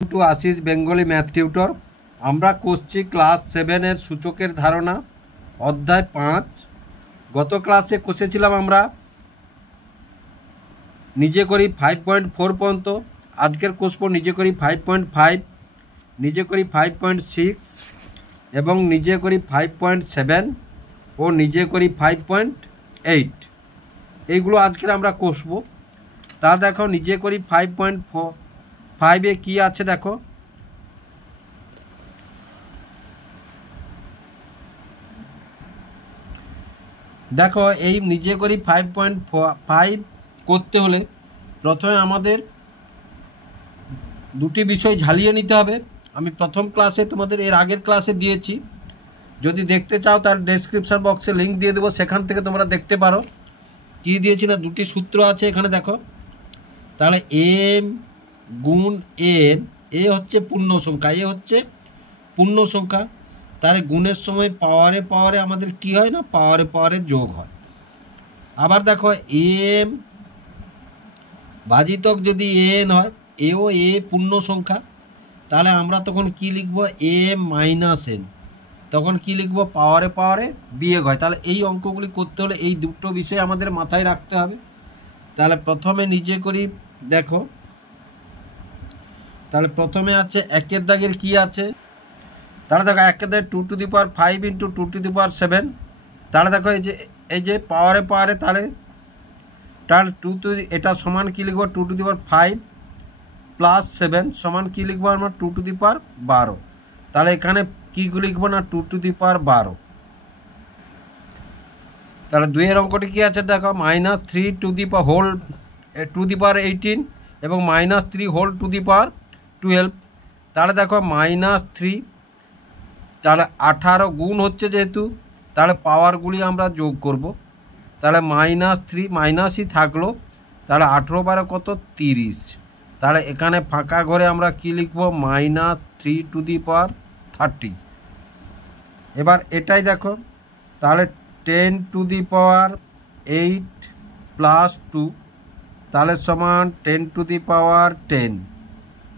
Two Ashis Bengali math tutor. আমরা করছি class 7-এর সূচকের ধারণা, অধ্যায় 5। গত ক্লাসে কষেছিলাম আমরা নিজে করি 5.4 পর্যন্ত। আজকের কষবো নিজে করি 5.5, নিজে করি 5.6 এবং নিজে করি 5.7 ও নিজে করি 5.8। এইগুলো আজকের আমরা কষবো। তা দেখো নিজে করি 5.5-এ কী আছে দেখো। দেখো এই নিজে করি 5.5 করতে হলে প্রথমে আমাদের দুটি বিষয় ঝালিয়ে নিতে হবে। আমি প্রথম ক্লাসে তোমাদের এর আগের ক্লাসে দিয়েছি, যদি দেখতে চাও তার ডেসক্রিপশন বক্সে লিঙ্ক দিয়ে দেবো, সেখান থেকে তোমরা দেখতে পারো। কি দিয়েছি না, দুটি সূত্র আছে এখানে দেখো। তাহলে এম গুণ এন, এ হচ্ছে পূর্ণ সংখ্যা, এ হচ্ছে পূর্ণ সংখ্যা। তাহলে গুণের সময় পাওয়ারে পাওয়ারে আমাদের কি হয় না, পাওয়ারে পাওয়ারে যোগ হয়। আবার দেখো এম ভাজিতক যদি এন হয়, এও এ পূর্ণ সংখ্যা, তাহলে আমরা তখন কি লিখব, এম মাইনাস এন, তখন কি লিখব, পাওয়ারে পাওয়ারে বিয়োগ হয়। তাহলে এই অঙ্কগুলি করতে হলে এই দুটো বিষয় আমাদের মাথায় রাখতে হবে। তাহলে প্রথমে নিজে করি দেখো, তাহলে প্রথমে আছে একের দাগের কি আছে, তাহলে দেখো একের দাগের 2 to the power 5 into 2 to the power 7। তাহলে দেখো এই যে পাওয়ারে পাওয়ারে, তাহলে 2 টু, এটা সমান কি লিখবো, 2 টু দি পাওয়ার 5 প্লাস 7 সমান কি লিখবো আমরা, 2 টু দি পাওয়ার 12। তাহলে এখানে কি লিখবো না, 2 টু দি পাওয়ার 12। তাহলে 2-এর অঙ্কটি কি আছে দেখো, -3 to the power whole to the power 18 এবং -3 হোল টু দি পাওয়ার 12। তাহলে দেখো -3, তাহলে 18 গুণ হচ্ছে যেহেতু, তাহলে পাওয়ারগুলি আমরা যোগ করব। তাহলে -3 মাইনাসই থাকলো, তাহলে 18 বারে কত, 30। তাহলে এখানে ফাঁকা ঘরে আমরা কি লিখব, -3 টু দি পাওয়ার 30। এবার এটাই দেখো, তাহলে 10 টু দি পাওয়ার 8 প্লাস 2, তাহলে সমান 10 টু দি পাওয়ার 10।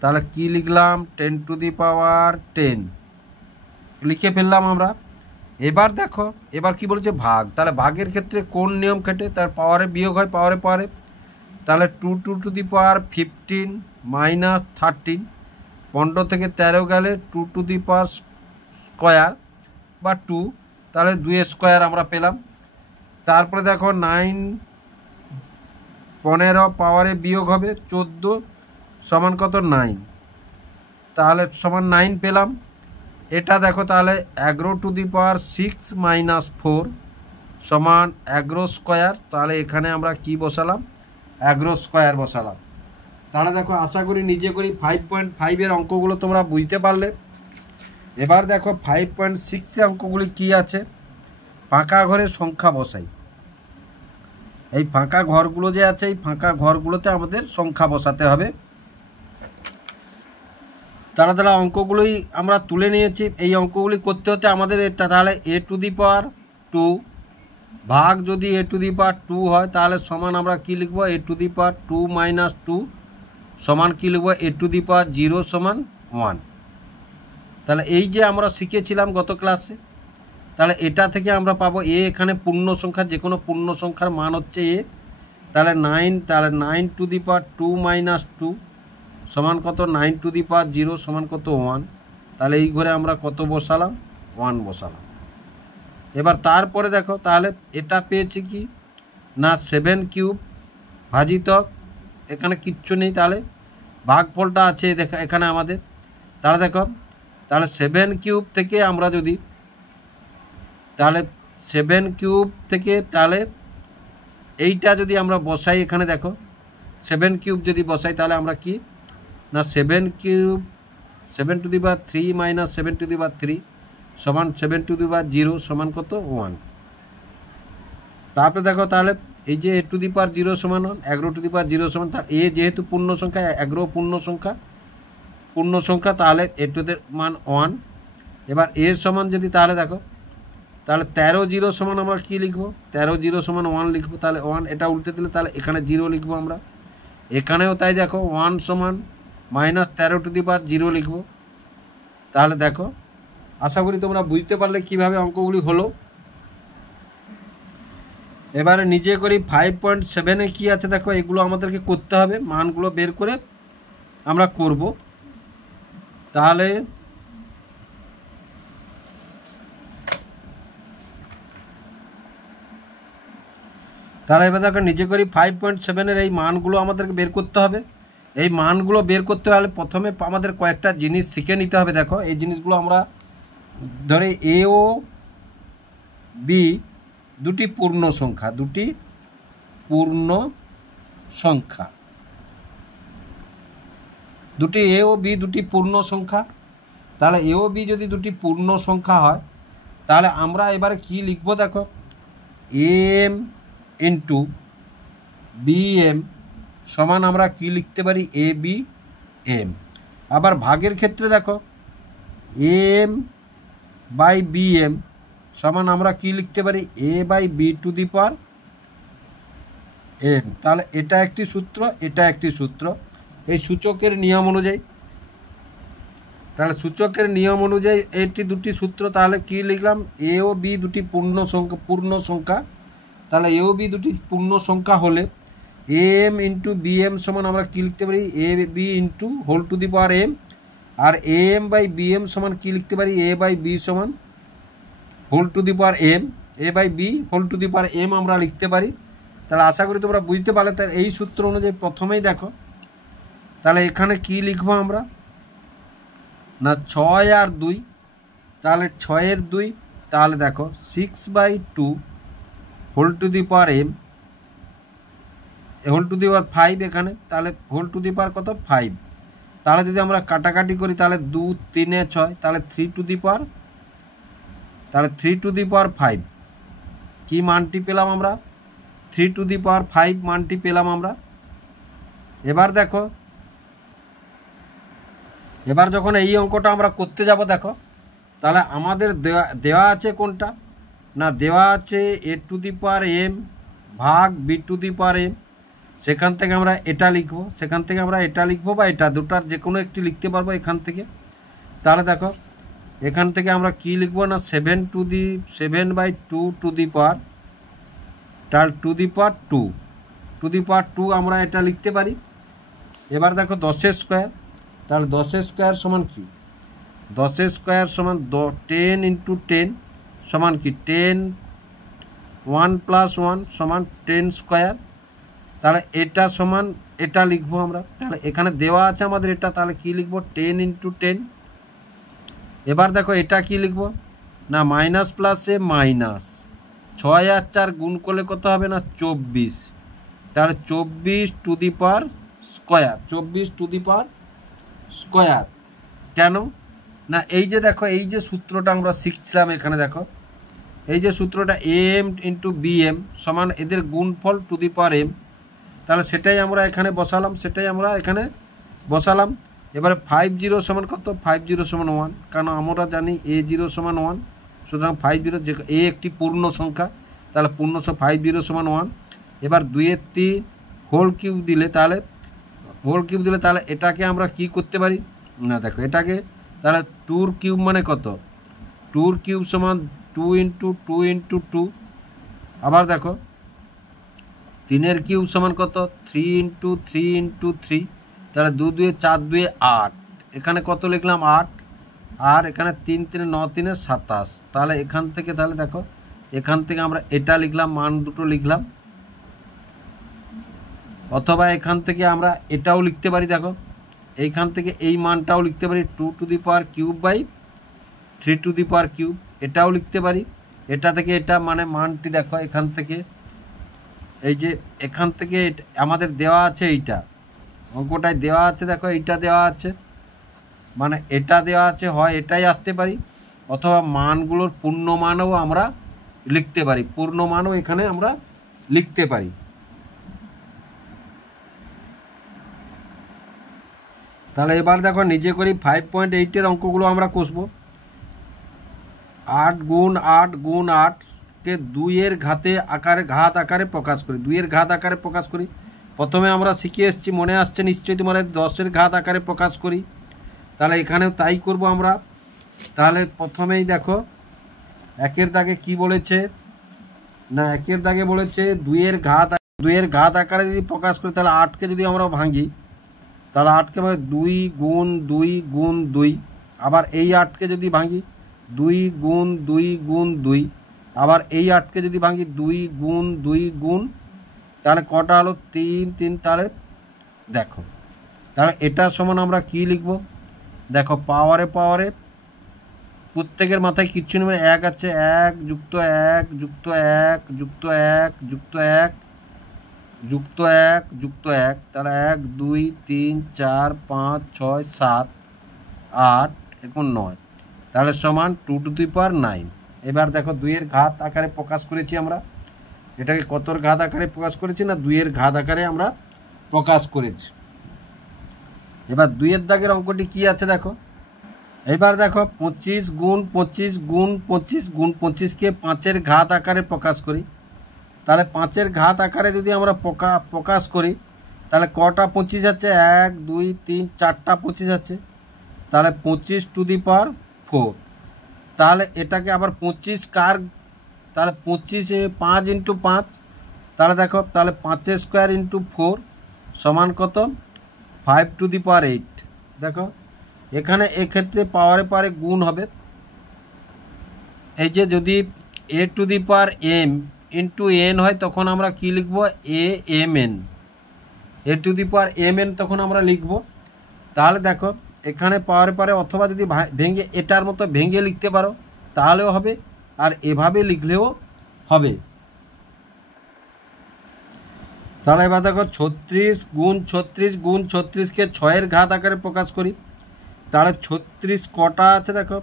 তাহলে কি লিখলাম, 10 টু দি পাওয়ার 10 লিখে ফেললাম আমরা। এবার দেখো, এবার কি বলেছে, ভাগ। তাহলে ভাগের ক্ষেত্রে কোন নিয়ম খেটে, তার পাওয়ারে বিয়োগ হয়, পাওয়ারে পাওয়ারে। তাহলে 2 টু দি পাওয়ার 15 মাইনাস 13, 15 থেকে 13 গেলে 2 টু দি পাওয়ার স্কোয়ার বা 2, তাহলে 2 স্কোয়ার আমরা পেলাম। তারপরে দেখো 9, 15 পাওয়ারে বিয়োগ হবে 14 সমান কত, 9, তাহলে সমান 9 পেলাম। এটা দেখো, তাহলে 11 টু দি পাওয়ার 6 মাইনাস 4 সমান 11 স্কোয়ার। তাহলে এখানে আমরা কি বসালাম, 11 স্কোয়ার বসালাম। তাহলে দেখো আশা করি নিজে করি 5.5-এর অঙ্কগুলো তোমরা বুঝতে পারলে। এবার দেখো 5.6-এর অঙ্কগুলি কি আছে, ফাঁকা ঘরের সংখ্যা বসাই। এই ফাঁকা ঘরগুলো যে আছে, এই ফাঁকা ঘরগুলোতে আমাদের সংখ্যা বসাতে হবে। তারা অঙ্কগুলোই আমরা তুলে নিয়েছি। এই অঙ্কগুলি করতে হতে আমাদের এটা, তাহলে a টু দি পাওয়ার 2 ভাগ যদি a টু দি পাওয়ার 2 হয়, তাহলে সমান আমরা কি লিখব, a to the power 2 minus 2 সমান কি লিখব, a টু দি পাওয়ার 0 সমান 1। তাহলে এই যে আমরা শিখেছিলাম গত ক্লাসে, তাহলে এটা থেকে আমরা পাবো a, এখানে পূর্ণ সংখ্যা, যে কোনো পূর্ণ সংখ্যার মান হচ্ছে a। তাহলে 9, তাহলে 9 টু দি পাওয়ার 2 মাইনাস 2 সমান কত, 9 টু দি পাওয়ার 0 সমান কত, 1। তাহলে এই ঘরে আমরা কত বসালাম, 1 বসালাম। এবার তারপরে দেখো, তাহলে এটা পেয়েছি কি না, 7 কিউব ভাজিতক, এখানে কিচ্ছু নেই, তাহলে ভাগফলটা আছে দেখা এখানে আমাদের। তাহলে দেখো, তাহলে 7 কিউব থেকে আমরা যদি, তাহলে 7 কিউব থেকে, তাহলে এইটা যদি আমরা বসাই এখানে দেখো, 7 কিউব যদি বসাই, তাহলে আমরা কি না, 7 cube 7 to the power 3 minus 7 to the power 3 সমান 7 টু দি পাওয়ার 0 সমান কত, 1। তারপরে দেখো, তাহলে এই যে a টু দি পাওয়ার 0 সমান 11 টু দি পাওয়ার 0 সমান, তার a যেহেতু পূর্ণ সংখ্যা, 11 পূর্ণ সংখ্যা, তাহলে a টু দের মান 1। এবার a সমান যদি, তাহলে দেখো, তাহলে 13 0 সমান আমরা কি লিখবো, 13 0 সমান 1 লিখবো। তাহলে 1 এটা উল্টে দিলে, তাহলে এখানে 0 লিখবো আমরা। এখানেও তাই দেখো, 1 সমান মাইনাস 13 টু দি পাওয়ার 0 লিখব। তাহলে দেখো, আশা করি তোমরা বুঝতে পারলে কিভাবে অঙ্কগুলি হলো। এবারে নিজে করি 5.7-এ কী আছে দেখো, এগুলো আমাদেরকে করতে হবে, মানগুলো বের করে আমরা করব। তাহলে এবার দেখো নিজে করি 5.7-এর এই মানগুলো আমাদেরকে বের করতে হবে। এই মানগুলো বের করতে হলে প্রথমে আমাদের কয়েকটা জিনিস শিখে নিতে হবে। দেখো এই জিনিসগুলো আমরা ধরে এ ও বি দুটি পূর্ণ সংখ্যা, দুটি পূর্ণ সংখ্যা, দুটি এ ও বি দুটি পূর্ণ সংখ্যা। তাহলে এ ও বি যদি দুটি পূর্ণ সংখ্যা হয়, তাহলে আমরা এবারে কি লিখব দেখো, এম ইন্টু বি এম সমান আমরা কি লিখতে পারি, এ বি এম। আবার ভাগের ক্ষেত্রে দেখো, এম বাই বি এম সমান আমরা কি লিখতে পারি, A by B to the power M. তাহলে এটা একটি সূত্র, এটা একটি সূত্র, এই সূচকের নিয়ম অনুযায়ী। তাহলে সূচকের নিয়ম অনুযায়ী এটি দুটি সূত্র। তাহলে কি লিখলাম, এ ও বি দুটি পূর্ণ সংখ্যা। তাহলে এ ও বি দুটি পূর্ণ সংখ্যা হলে এম ইন্টু বি এম সমান আমরা কি লিখতে পারি, A B into whole to the power M. আর এম বাই বি এম সমান কি লিখতে পারি, এ বাই বি সমান whole to the power M, A by B whole to the power M আমরা লিখতে পারি। তাহলে আশা করি তোমরা বুঝতে পারলে। তাহলে এই সূত্র অনুযায়ী প্রথমেই দেখো, তাহলে এখানে কি লিখবো আমরা না, 6 আর 2, তাহলে 6-এর 2, তাহলে দেখো 6/2 whole to the power M, whole to the power 5 এখানে, তাহলে হোল টু দি পাওয়ার কত 5। তাহলে যদি আমরা কাটাকাটি করি তাহলে 2 3-এ 6, তাহলে 3 টু দি পাওয়ার, তাহলে 3 টু দি পাওয়ার 5 কি মানটি পেলাম আমরা, 3 টু দি পাওয়ার 5 মানটি পেলাম আমরা। এবার দেখো, এবার যখন এই অঙ্কটা আমরা করতে যাব দেখো, তাহলে আমাদের দেওয়া আছে কোনটা না, দেওয়া আছে a to the power m ভাগ b to the power m. সেখান থেকে আমরা এটা লিখবো, সেখান থেকে আমরা এটা লিখবো, বা এটা দুটার যে কোনো একটি লিখতে পারবো এখান থেকে। তাহলে দেখো এখান থেকে আমরা কি লিখবো না, 7/2 টু দি পাওয়ার, তাহলে two the power 2 to the পাওয়ার 2 আমরা এটা লিখতে পারি। এবার দেখো 10-এর স্কোয়ার, তাহলে 10-এর স্কোয়ার সমান কি, 10-এর স্কোয়ার সমান 10 ইন্টু 10 সমান কি 10, 1 + 1 সমান 10 স্কোয়ার। তাহলে এটা সমান এটা লিখবো আমরা। তাহলে এখানে দেওয়া আছে আমাদের এটা, তাহলে কি লিখবো 10 ইন্টু 10। এবার দেখো এটা কি লিখবো না, মাইনাস প্লাসে মাইনাস, 6 আর 4 গুণ করলে কত হবে না 24, তাহলে 24 two the power square, 24 two the power square. কেন না, এই যে দেখো এই যে সূত্রটা আমরা শিখছিলাম এখানে দেখো, এই যে সূত্রটা এম ইন্টু বি এম সমান এদের গুণফল টু দি পাওয়ার এম। তাহলে সেটাই আমরা এখানে বসালাম, সেটাই আমরা এখানে বসালাম। এবারে 50 সমান কত, 50 সমান 1, কারণ আমরা জানি a0 সমান 1, সুতরাং 50 যে এ একটি পূর্ণ সংখ্যা, তাহলে পূর্ণ 50 সমান 1। এবার 2-এর 3 হোল কিউব দিলে, তাহলে হোল কিউব দিলে তাহলে এটাকে আমরা কি করতে পারি না, দেখো এটাকে তাহলে 2-র কিউব মানে কত, 2-র কিউব সমান 2 ইন্টু 2 ইন্টু 2। আবার দেখো 3-এর কিউব সমান কত, 3 ইন্টু 3 ইন্টু 3, তাহলে 2 2 4 2 8, এখানে কত লিখলাম 8, আর এখানে 3 3 9 3 27। তাহলে এখান থেকে তাহলে দেখো এখান থেকে আমরা এটা লিখলাম, মান দুটো লিখলাম, অথবা এখান থেকে আমরা এটাও লিখতে পারি। দেখো এইখান থেকে এই মানটাও লিখতে পারি 2 to the power cube by 3 to the power cube, এটাও লিখতে পারি। এটা থেকে এটা মানে মানটি দেখো এখান থেকে, এই যে এখান থেকে আমাদের দেওয়া আছে, এইটা অঙ্কটায় দেওয়া আছে, দেখো এইটা দেওয়া আছে, মানে এটা দেওয়া আছে, হয় এটাই আসতে পারি, অথবা মানগুলোর পূর্ণ মানও আমরা লিখতে পারি, পূর্ণ মানও এখানে আমরা লিখতে পারি। তাহলে এবার দেখো নিজে করি 5.8-এর অঙ্কগুলো আমরা কষবো। 8 গুণ 8 গুণ 8 কে 2-এর ঘাত আকারে প্রকাশ করি, 2-এর ঘাত আকারে প্রকাশ করি। প্রথমে আমরা শিখে এসেছি, মনে আসছে নিশ্চয়ই তোমাদের 10-এর ঘাত আকারে প্রকাশ করি। তাহলে এখানেও তাই করব আমরা। তাহলে প্রথমেই দেখো 1-এর দাগে কি বলেছে না, 1-এর দাগে বলেছে 2-এর ঘাত আকারে যদি প্রকাশ করি, তাহলে 8কে যদি আমরা ভাঙি, তাহলে 8কে মানে 2 গুণ 2 গুণ 2। আবার এই 8কে যদি ভাঙি 2 গুণ 2 গুণ 2। আবার এই 8কে যদি ভাঙি 2 গুণ 2 গুণ, তাহলে কটা হলো 3 3। তাহলে দেখো, তাহলে এটার সমান আমরা কি লিখব? দেখো পাওয়ারে পাওয়ারে প্রত্যেকের মাথায় কিচ্ছু নেই, 1 আছে, 1 যুক্ত 1 যুক্ত 1 যুক্ত 1 যুক্ত 1 যুক্ত 1 যুক্ত 1। তাহলে 1 2 3 4 5 6 7 8 এবং 9। তাহলে সমান 2⁹9। এবার দেখো 2-এর ঘাত আকারে প্রকাশ করেছি আমরা। এটাকে কতর ঘাত আকারে প্রকাশ করেছি না, 2-এর ঘাত আকারে আমরা প্রকাশ করেছি। এবার 2-এর দাগের অঙ্কটি কি আছে দেখো। এবার দেখো 25 গুণ 25 গুণ 25 গুণ 25কে 5-এর ঘাত আকারে প্রকাশ করি। তাহলে 5-এর ঘাত আকারে যদি আমরা প্রকাশ করি, তাহলে কটা 25 আছে? 1 2 3 4টা 25 আছে। তাহলে 25⁴। তাহলে এটাকে আবার 25 কার, তাহলে 25 5 × 5। তাহলে দেখো, তাহলে 5 স্কোয়ার × 4 সমান কত? 5⁸। দেখো এখানে এক্ষেত্রে পাওয়ারে পাওয়ারে গুণ হবে। এই যে যদি a⁴m × n হয়, তখন আমরা কি লিখব? amn। a⁴mn তখন আমরা লিখব। তাহলে দেখো এখানে পাওয়ারে পাওয়ারে অথবা যদি ভেঙে এটার মতো ভেঙে লিখতে পারো তাহলেও হবে, আর এভাবে লিখলেও হবে। তাহলে এবার দেখো 36 গুণ 36 গুণ 36কে 6-এর ঘাত আকারে প্রকাশ করি। তাহলে 36 কটা আছে দেখো?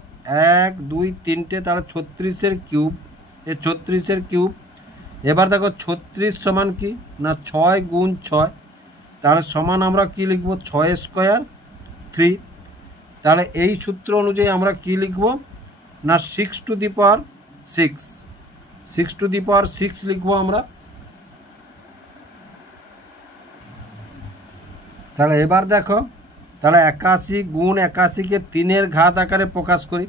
1 2 3টে। তাহলে 36-এর কিউব, 36-এর কিউব। এবার দেখো 36 সমান কি না 6 গুণ 6। তাহলে সমান আমরা কি লিখব? 6 স্কোয়ার 3। তাহলে এই সূত্র অনুযায়ী আমরা কি লিখব না 6⁶। 6⁶ লিখব আমরা। তাহলে এবার দেখো, তাহলে 81 গুণ 81কে 3-এর ঘাত আকারে প্রকাশ করি।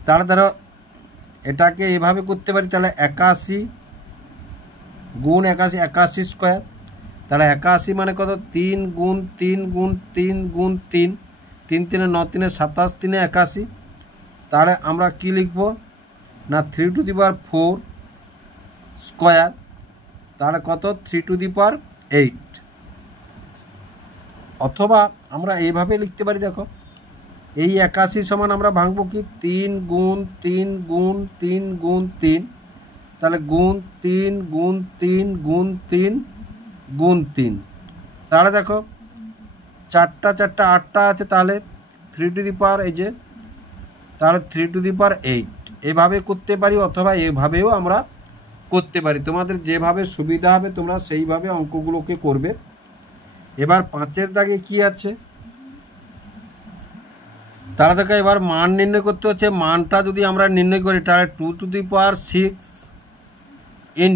তাহলে ধরো এটাকে এভাবে করতে পারি। তাহলে 81 গুণ 81 81 স্কোয়ার। তাহলে 81 মানে কত? 3 গুণ 3 গুণ 3 গুণ 3 3 3 9 3 27 3 81। তাহলে আমরা কি লিখব না 3⁴ স্কোয়ার। তাহলে কত? 3⁸। অথবা আমরা এইভাবে লিখতে পারি। দেখো এই 81 সমান আমরা ভাঙবো কি 3 গুণ 3 গুণ 3 গুণ 3। তাহলে গুণ 3 গুণ 3 গুণ 3 গুণ 3। তাহলে দেখো 4টা 4টা 8টা আছে। তাহলে 3⁵, এই যে তাহলে 3⁸। এভাবে করতে পারি, অথবা এভাবেও আমরা করতে পারি। তোমাদের যেভাবে সুবিধা হবে তোমরা সেইভাবে অঙ্কগুলোকে করবে। এবার 5-এর দাগে কি আছে? তাহলে দেখো এবার মান নির্ণয় করতে হচ্ছে। মানটা যদি আমরা নির্ণয় করি, তাহলে 2⁶ ×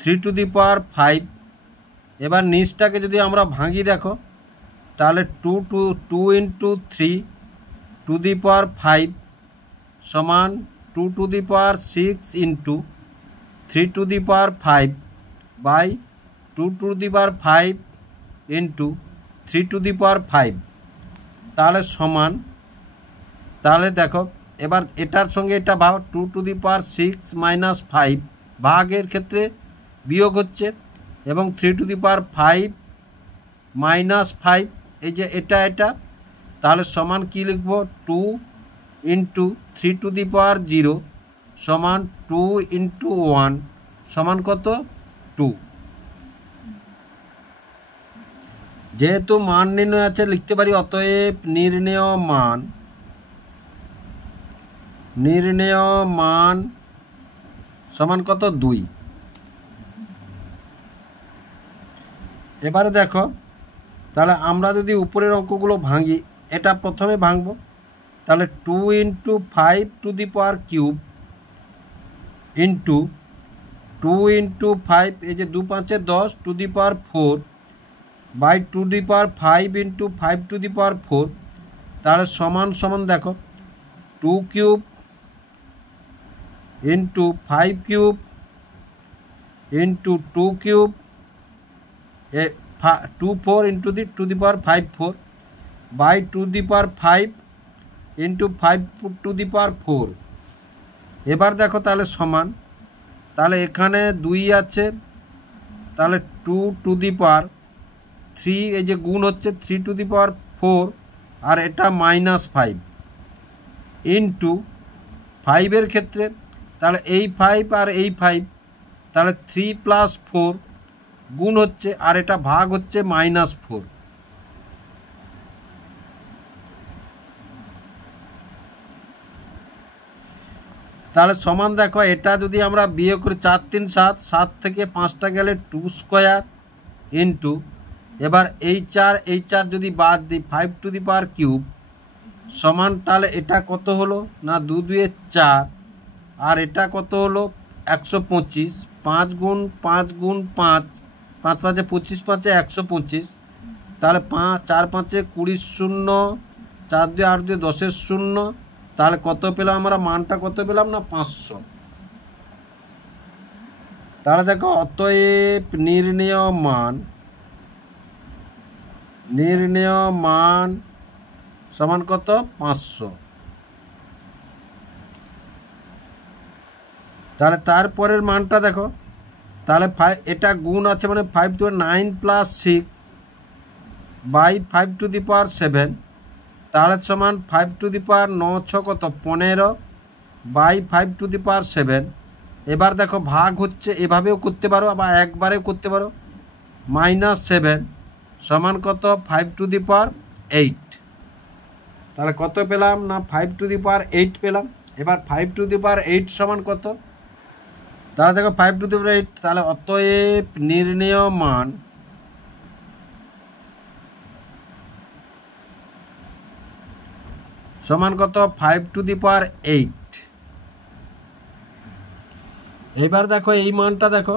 3⁵। এবার নিচটাকে যদি আমরা ভাঙি দেখো, তাহলে 2 × 3⁵ সমান 2⁶ × 3⁵ বাই 2⁵ × 3⁵। তাহলে সমান, তাহলে দেখো এবার এটার সঙ্গে এটা ভাগ, 2⁶ - 5 ভাগের ক্ষেত্রে বিয়োগ হচ্ছে, এবং 3⁵ - 5, এই যে এটা। তাহলে সমান কি লিখব? 2 × 3⁵0 সমান 2 × 1 সমান কত? 2। যেহেতু মান নির্ণয় আছে লিখতে পারি অতএব নির্ণেয় মান সমান কত? 2। এবারে দেখো, তাহলে আমরা যদি উপরের অঙ্কগুলো ভাঙি, এটা প্রথমে ভাঙবো। তাহলে 2 × 5⁵ × 2 2 ইন্টু 5 এই যে 2 5 10 to the power 4 by to the power 5 into 5 to the power 4 তাহলে সমান সমান দেখো 2 cube into 5 cube into 2 cube 2 4 into the to the power 5 4 by to the power 5 into 5 to the power 4। এবার দেখো তাহলে সমান, তাহলে এখানে 2 আছে, তাহলে 2 টু দি পাওয়ার 3 এই যে গুণ হচ্ছে 3 টু দি পাওয়ার 4 আর এটা -5 ইন্টু 5-এর ক্ষেত্রে তাহলে এই 5 আর এই 5 তাহলে 3 + 4 গুণ হচ্ছে আর এটা ভাগ হচ্ছে -4। তাহলে সমান দেখো এটা যদি আমরা বিয়োগ করি 4 3 7, 7 থেকে 5টা গেলে 2 স্কোয়ার ইন্টু এবার এই 4 যদি বাদ দিই 5 টু দি পাওয়ার কিউব সমান, তাহলে এটা কত হলো না 2 2 4 আর এটা কত হলো 125, 5 গুণ 5 গুণ 5, 5 5 25, 5 125, তাহলে 4 5 20 শূন্য, 4 2 8 2 10 শূন্য, তাহলে কত পেলাম আমরা, মানটা কত পেলাম না 500। তাহলে দেখো অতএব নির্ণেয় মান সমান কত 500। তাহলে তারপরের মানটা দেখো, তাহলে এটা গুণ আছে মানে 5 two 9 + 6 by 5 to the power 7 তাহলে সমান 5 টু দি পাওয়ার 9 6 কত 15 বাই 5 টু দি পাওয়ার 7। এবার দেখো ভাগ হচ্ছে, এভাবেও করতে পারো আবার একবারেও করতে পারো, -7 সমান কত 5 টু দি পাওয়ার 8। তাহলে কত পেলাম না 5 টু দি পাওয়ার 8 পেলাম। এবার 5 টু দি পাওয়ার 8 সমান কত, তাহলে দেখো 5 টু দি পাওয়ার 8, তাহলে অতএব নির্ণেয় মান সমান কত 5 টু দি পাওয়ার 8। এবার দেখো এই মানটা দেখো,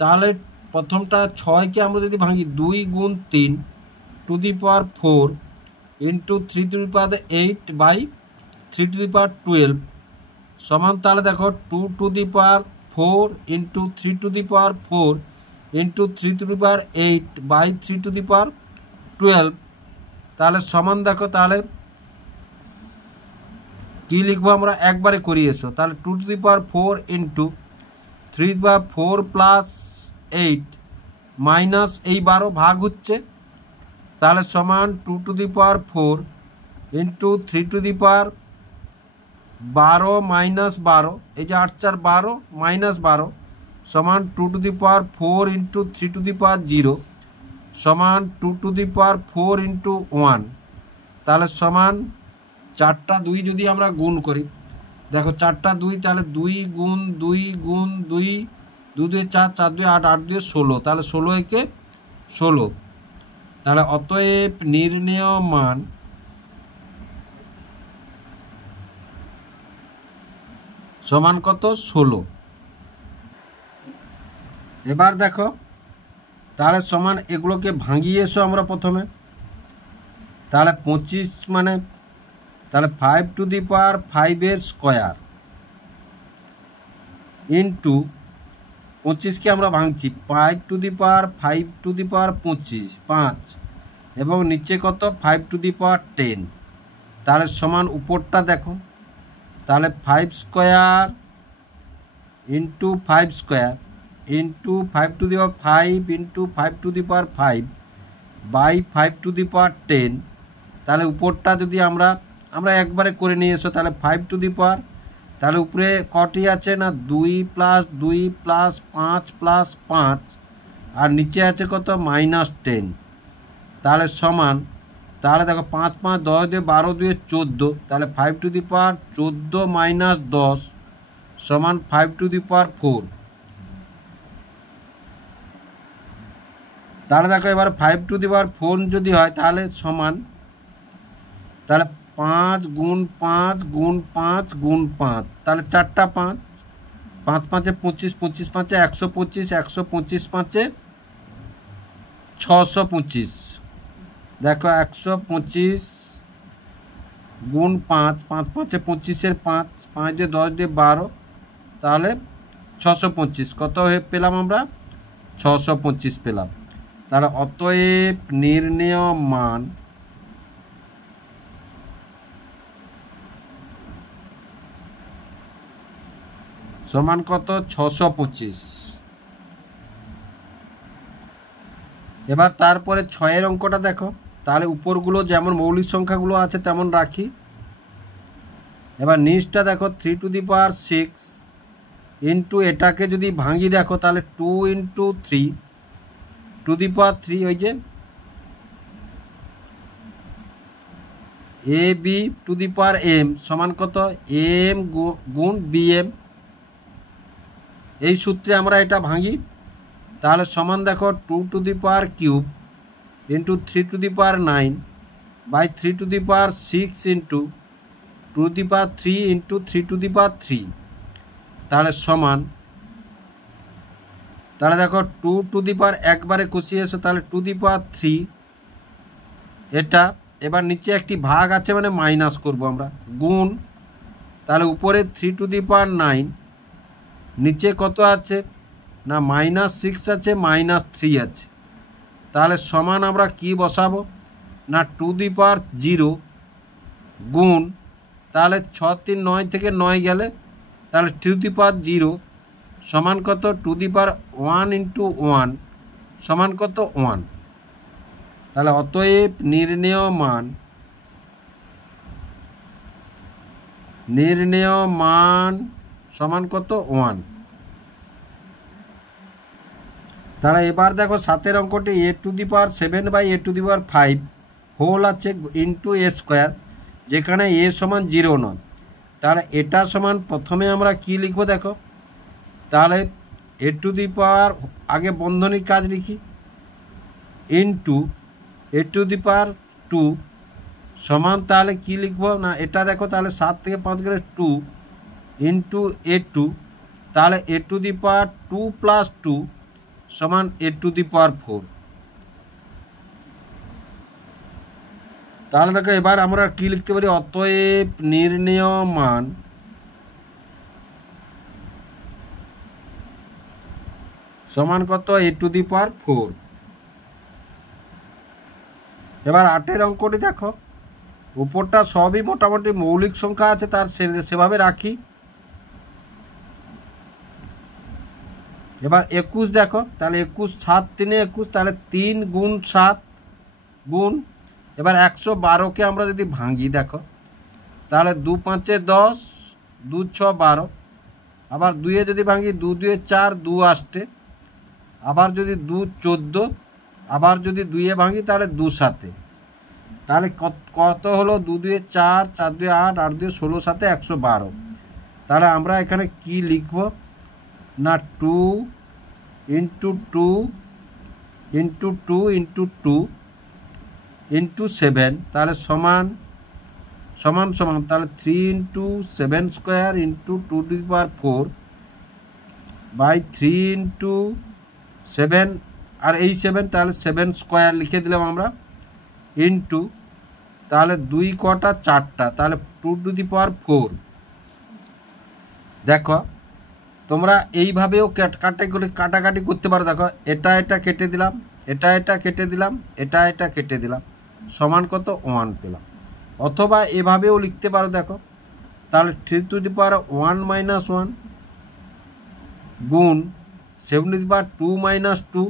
তাহলে প্রথমটা 6কে আমরা যদি ভাঙি 2 গুণ 3 to the power 4 into 3 to the power 8 by 3 to the power 12 সমান, তাহলে দেখো 2 to the power 4 into 3 to the power 4 into 3 to the power 8 by 3 to the power 12 তাহলে সমান দেখো, তাহলে কি লিখবো আমরা একবারে করি এসো, তাহলে 2 to the power 4 into 3 to the power 4 plus 8 minus এই 12 ভাগ হচ্ছে, তাহলে সমান 2 to the power 4 into 3 to the power 12 minus 12 এই যে 8 4 12 মাইনাস 12 সমান 2 to the power 4 into 3 to the power 0 সমান 2 টু দি পাওয়ার 4 ইন্টু 1। তাহলে সমান 4টা 2 যদি আমরা গুণ করি, দেখো 4টা 2 তাহলে 2 গুণ 2 গুণ 2 2 2 4 4 2 8 8 2 16, তাহলে 16 একে 16। তাহলে অতএব নির্ণেয় মান সমান কত 16। এবার দেখো তাহলে সমান এগুলোকে ভাঙিয়ে এসো আমরা প্রথমে, তাহলে 25 মানে তাহলে 5 টু দি পাওয়ার 5-এর স্কোয়ার ইন্টু 25কে আমরা ভাঙছি 5 to the power 5 to the পাওয়ার 25 5 এবং নিচে কত 5 টু দি পাওয়ার 10, তাহলে সমান উপরটা দেখো, তাহলে 5 square into 5 square into 5 to the power 5 into 5 to the power 5 by 5 to the power 10। তাহলে উপরটা যদি আমরা একবারে করে নিয়ে এসো, তাহলে 5 টু দি পাওয়ার, তাহলে উপরে কটি আছে না 2 প্লাস 2 প্লাস 5 প্লাস 5 আর নিচে আছে কত -10, তাহলে সমান, তাহলে দেখো 5 5 10 2 12 2 14, তাহলে 5 টু দি পাওয়ার 14 মাইনাস 10 সমান 5 টু দি পাওয়ার 4। তাহলে দেখো এবার 5 টু দি পাওয়ার 4 যদি হয় তাহলে সমান, তাহলে 5 গুণ 5 গুণ 5 গুণ 5, তাহলে 4টা 5 5 5 25, 25 5 125, 125 5 625। দেখো 125 গুণ 5, 5 5 25-এর 5, 5 দিয়ে 10 দিয়ে 12, তাহলে 625 কত পেলাম আমরা? 625 পেলাম। তাহলে অতএব নির্ণেয় মান সমান কত? 625। এবার তারপরে 6-এর অঙ্কটা দেখো। তাহলে উপরগুলো যেমন মৌলিক সংখ্যাগুলো আছে তেমন রাখি। এবার নিচটা দেখো 3 টু দি পাওয়ার 6 ইন্টু এটাকে যদি ভাঙি দেখো তাহলে 2 ইন্টু 3 টু দি পাওয়ার 3, ওই যে A B to the power M সমান কত? এম গুণ বি এম। এই সূত্রে আমরা এটা ভাঙি, তাহলে সমান দেখো 2 to the power cube into 3 to the power 9 by 3 to the power 6 into 2 to the power 3 into 3 to the power 3। তাহলে সমান, তাহলে দেখো 2 টু দি পাওয়ার একবারে কষিয়ে এসো, তাহলে 2 টু দি পাওয়ার 3 এটা। এবার নিচে একটি ভাগ আছে মানে মাইনাস করব আমরা, গুণ, তাহলে উপরে 3 টু দি পাওয়ার 9, নিচে কত আছে না -6 আছে, -3 আছে। তাহলে সমান আমরা কি বসাবো না 2 টু দি পাওয়ার 0 গুণ, তাহলে 6 3 9 থেকে 9 গেলে তাহলে 2 টু দি পাওয়ার 0 সমান কত? 2 টু দি পাওয়ার 1 ইন্টু 1 সমান কত? 1। তাহলে অতএব নির্ণেয় মান সমান কত? 1। তাহলে এবার দেখো 7-এর অঙ্কটি a to the power 7 by a to the power 5 whole আছে ইন্টু a স্কোয়ার, যেখানে a সমান 0 নয়। তাহলে এটা সমান প্রথমে আমরা কি লিখব দেখো, তাহলে a টু দি পাওয়ার আগে বন্ধনীর কাজ লিখি ইন্টু a টু দি পাওয়ার 2 সমান, তাহলে কি লিখব না এটা দেখো, তাহলে 7 থেকে 5 গেলে 2 ইন্টু a2, তাহলে a to the power 2 plus 2 সমান a টু দি পাওয়ার 4। তাহলে দেখো এবার আমরা কি লিখতে পারি, অতএব নির্ণেয় মান সমান কত? a to the power 4। এবার 8-এর অঙ্কটি দেখো, উপরটা সবই মোটামুটি মৌলিক সংখ্যা আছে, তার সেভাবে রাখি। এবার 21 দেখো, তাহলে 21 7 3 21, তাহলে 3 গুণ 7 গুণ, এবার 112কে আমরা যদি ভাঙি দেখো, তাহলে 2 5 10, 2 6 12, আবার 2-এ যদি ভাঙি 2 2 4, 2 8, আবার যদি 2 14, আবার যদি 2-এ ভাঙি তাহলে 2 7, তাহলে কত হলো? 2 2 4, 4 2 8, 8 2 16, 7 112। তাহলে আমরা এখানে কি লিখব না 2 ইন্টু 2 ইন্টু 2 ইন্টু 2 ইন্টু 7, তাহলে সমান সমান সমান, তাহলে 3 into 7 square into 2 to the power 4 by 3 into 7, আর এই 7, তাহলে 7 স্কোয়ার লিখে দিলাম আমরা ইন্টু, তাহলে 2 কটা 4টা, তাহলে 2 টু দি পাওয়ার 4। দেখো তোমরা এইভাবেও কাটাকাটি করতে পারো। দেখো এটা এটা কেটে দিলাম, এটা এটা কেটে দিলাম, এটা এটা কেটে দিলাম, সমান কত? 1 পেলাম। অথবা এভাবেও লিখতে পারো। দেখো তাহলে 3 টু দি পাওয়ার 1 মাইনাস 1 গুণ 7 টু দি পাওয়ার 2 মাইনাস 2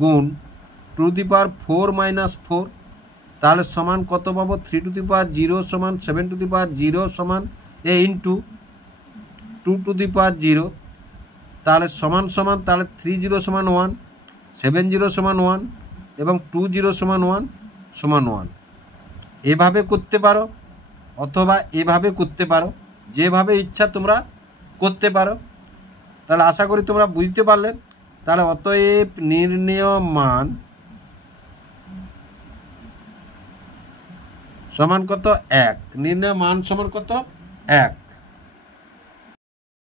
গুণ 2 টু দি পাওয়ার 4 মাইনাস 4, তাহলে সমান কত পাবো? 3 টু দি পাওয়ার 0 সমান 7 টু দি পাওয়ার 0 সমান ইন্টু 2 টু দি পাওয়ার 0, তাহলে সমান সমান, তাহলে 3 0 সমান 1, 7 0 সমান 1 এবং 2 0 সমান 1 সমান 1। এভাবে করতে পারো অথবা এভাবে করতে পারো, যেভাবে ইচ্ছা তোমরা করতে পারো। তাহলে আশা করি তোমরা বুঝতে পারলে। তাহলে অতএব নির্ণেয় মান সমান কত? 1। নির্ণেয় মান সমান কত? 1।